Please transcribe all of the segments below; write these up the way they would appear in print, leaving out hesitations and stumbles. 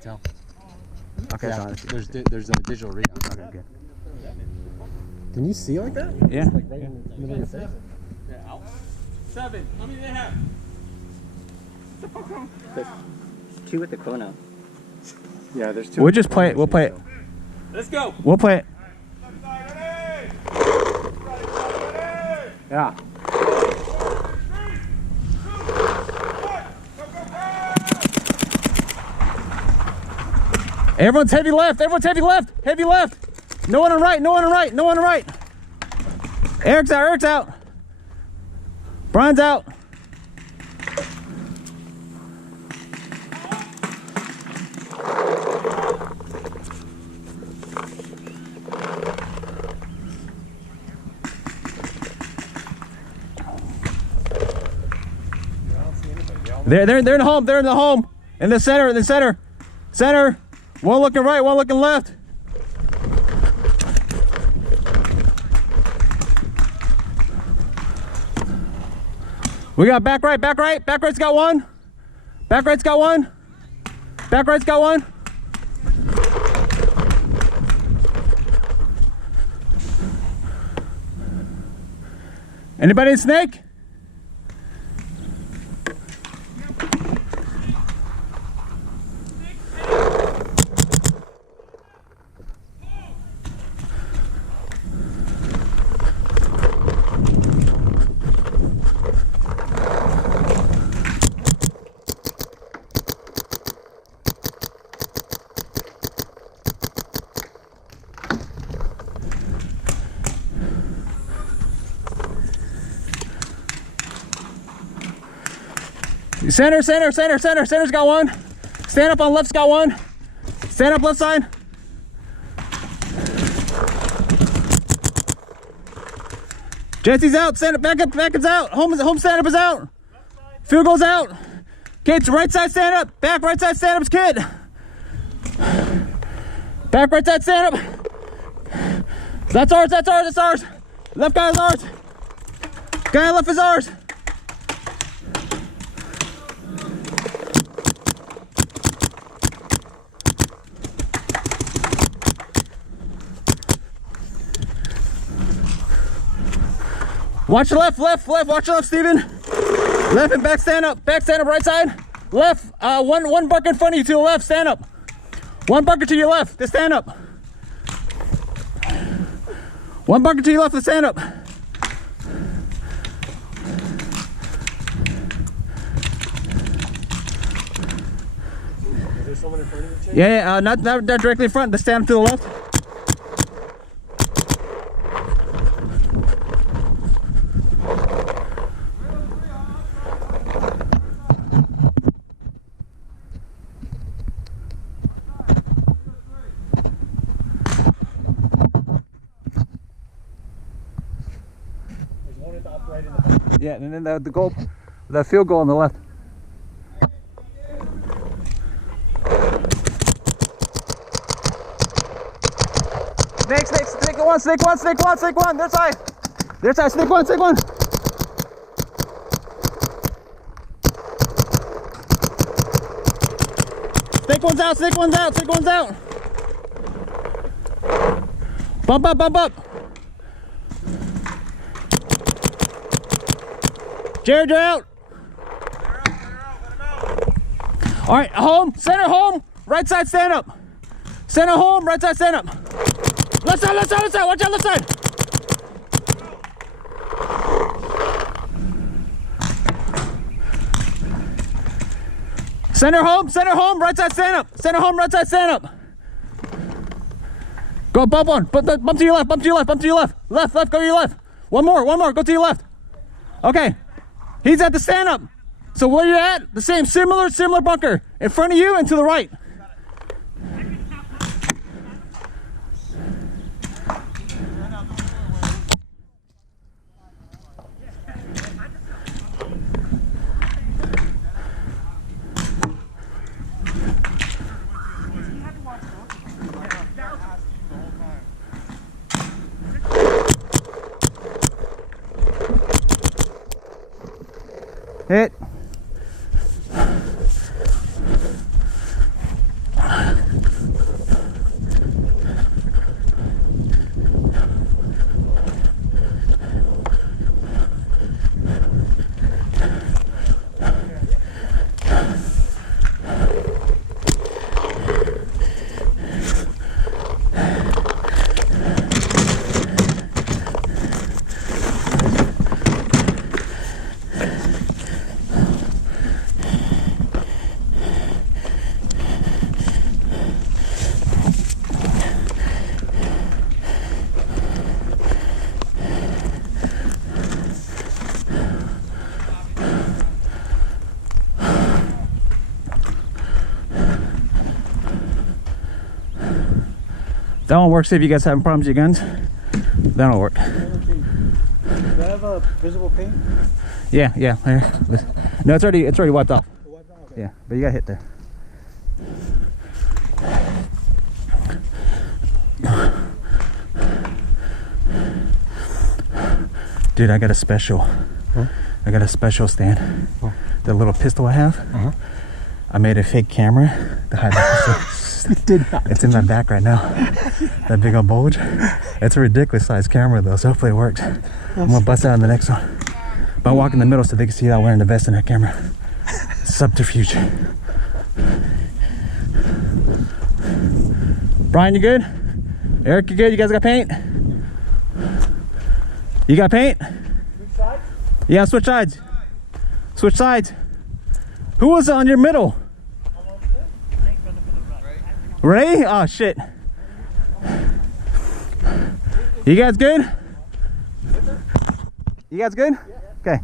tell. Okay, Yeah, there's a digital readout. Okay, good. Can you see like that? Yeah. Like right in the middle of your face? Yeah, out. 7. How many do they have? There's 2 with the Kono. Yeah, there's 2. We'll just play it. We'll play it. Let's go. We'll play it. Yeah. Everyone's heavy left. Everyone's heavy left. Heavy left. No one on right. No one on right. No one on right. Eric's out. Eric's out. Brian's out. They're in the home. They're in the home. In the center. In the center. Center. One looking right. One looking left. We got back right. Back right. Back right's got one. Back right's got one. Back right's got one. Anybody in snake? Center, center, center, center. Center's got one. Stand up on left's got one. Stand up left side. Jesse's out. Stand up. Back up. Back is out. Home stand up is out. Field goal's out. Kids, right side stand up. Back right side stand up's kid. Back right side stand up. That's ours. That's ours. That's ours. Left guy is ours. Guy left is ours. Watch the left, left, left. Watch the left, Steven. Left and back stand up. Back stand up right side. Left. One bucket in front of you to the left. Stand up. One bucket to your left. Just stand up. One bucket to your left. Let's stand up. Is there someone in front of you? Yeah, not directly in front. Just stand up to the left. Yeah, and then the goal, the field goal on the left. Snake one, snake one, snake one, snake one. Their side, snake one, snake one. Snake one's out, snake one's out, snake one's out. Bump up, bump up. Jared, you're out. All right, home, center, home. Right side, stand up. Center, home, right side, stand up. Left side, left side, left side. Watch out, left side. Center, home, right side, stand up. Center, home, right side, stand up. Go, bump one. Bump to your left, bump to your left, bump to your left. Left, left, go to your left. One more, go to your left. Okay. He's at the stand up. So where you're at, the same, similar bunker. In front of you and to the right. Hit. That one works if you guys having problems with your guns. That don't work. Do I have a visible paint? Yeah, yeah. Here. No, it's already wiped off. Yeah, but you got hit there. Dude, I got a special. Huh? I got a special stand. Oh. The little pistol I have. I made a fake camera to hide the pistol. It's in my back right now. That big old bulge. It's a ridiculous sized camera though, so hopefully it worked. I'm gonna bust out in the next one. But I walk in the middle so they can see that I'm wearing the vest in that camera. Subterfuge. Brian, you good? Eric, you good? You guys got paint? You got paint? Which side? Yeah, switch sides. Switch sides. Who was on your middle? Ray? Oh shit. You guys good? You guys good? Okay.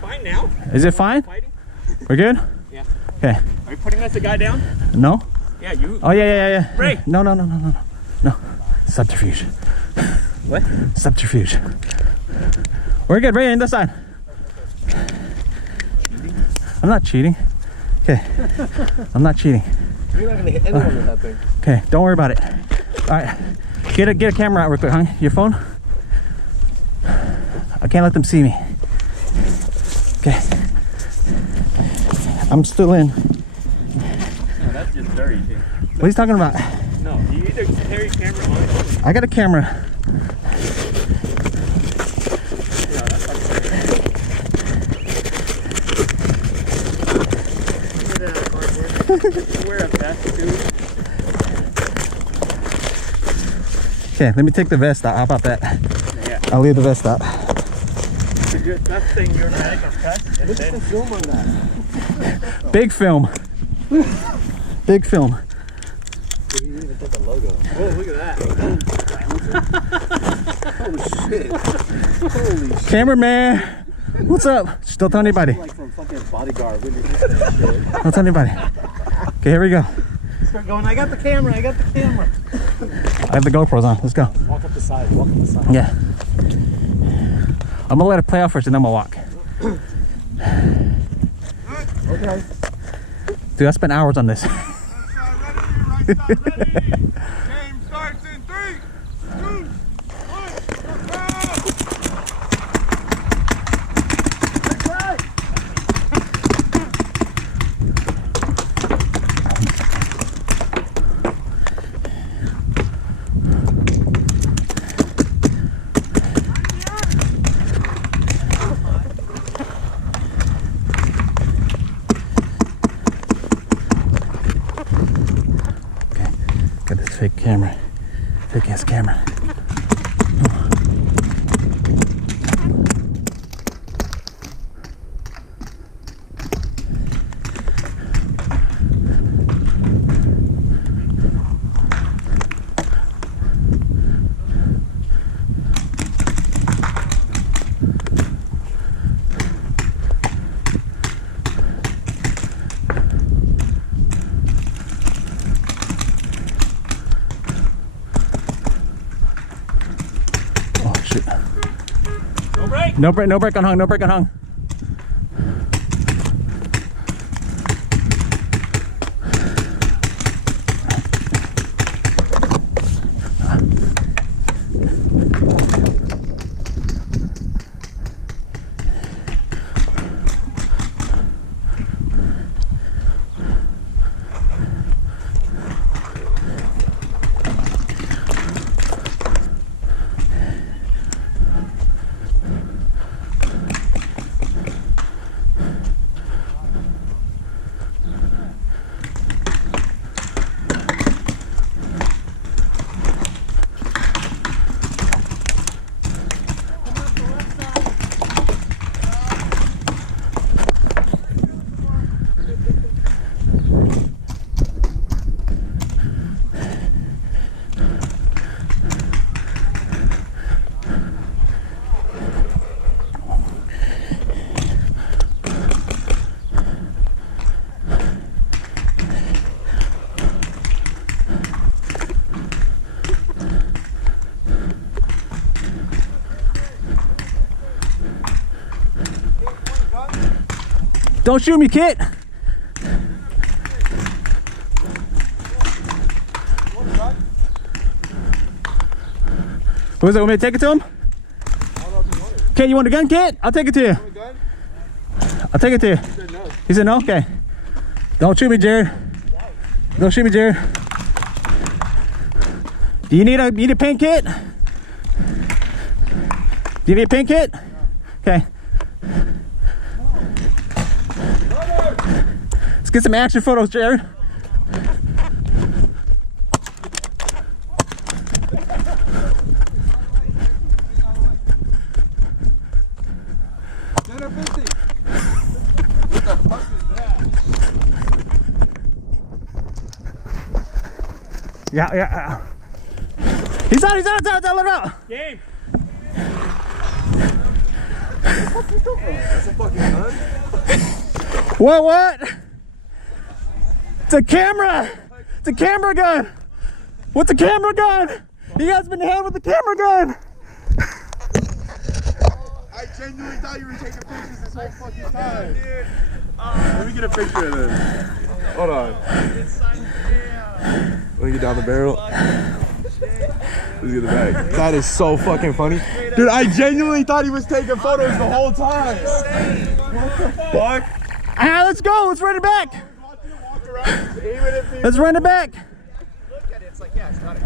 Fine now. Is it fine? Fighting? We're good? Yeah. Okay. Are you putting us a guy down? No? Yeah, you. Oh yeah. Ray. No. No. Subterfuge. What? Subterfuge. We're good. Ray, on this side. I'm not cheating. Okay. I'm not cheating. You're not gonna hit anyone with that thing. Okay, don't worry about it. All right. Get a camera out real quick, huh? Your phone? I can't let them see me. Okay. I'm still in. No, that's just dirty. Dude. What are you talking about? No, you either carry camera on. I got a camera. Wear a vest too. Okay, let me take the vest out. How about that? Yeah. I'll leave the vest out. That thing you're bag or cut. Look at the film on that. Big film. Big film. You didn't even put the logo. Whoa, look at that. Oh shit. Holy shit. Cameraman, what's up? Just don't tell anybody. Like from fucking Bodyguard when you're just that shit. Don't tell anybody. Okay, here we go. Start going, I got the camera. I I have the GoPros on. Let's go. Walk up the side. Yeah. I'm gonna let it play out first and then I'm gonna walk. Okay. Dude, I spent hours on this. Game starts in 3, 2, Fake camera. Fake ass camera. No break on hung, no break on hung. Don't shoot me, Kit. What was it? Want me to take it to him? Kit, you want a gun, Kit? I'll take it to you. I'll take it to you. He said no? Okay. Don't shoot me, Jared. Don't shoot me, Jared. Do you need a paint kit? Do you need a paint kit? Okay. Let's get some action photos, Jared. Yeah. He's out, let him out. Game. That's a fucking gun? What? It's a camera. It's a camera gun. What's a camera gun? He has been held with a camera gun. I genuinely thought you were taking pictures this whole fucking time. Let me get a picture of this. Hold on. Let me get down the barrel. Let's get the bag. That is so fucking funny. Dude, I genuinely thought he was taking photos the whole time. What the fuck? Ah, let's go. Let's run it back. Let's run it back. Look at it, it's like, yeah, it's not a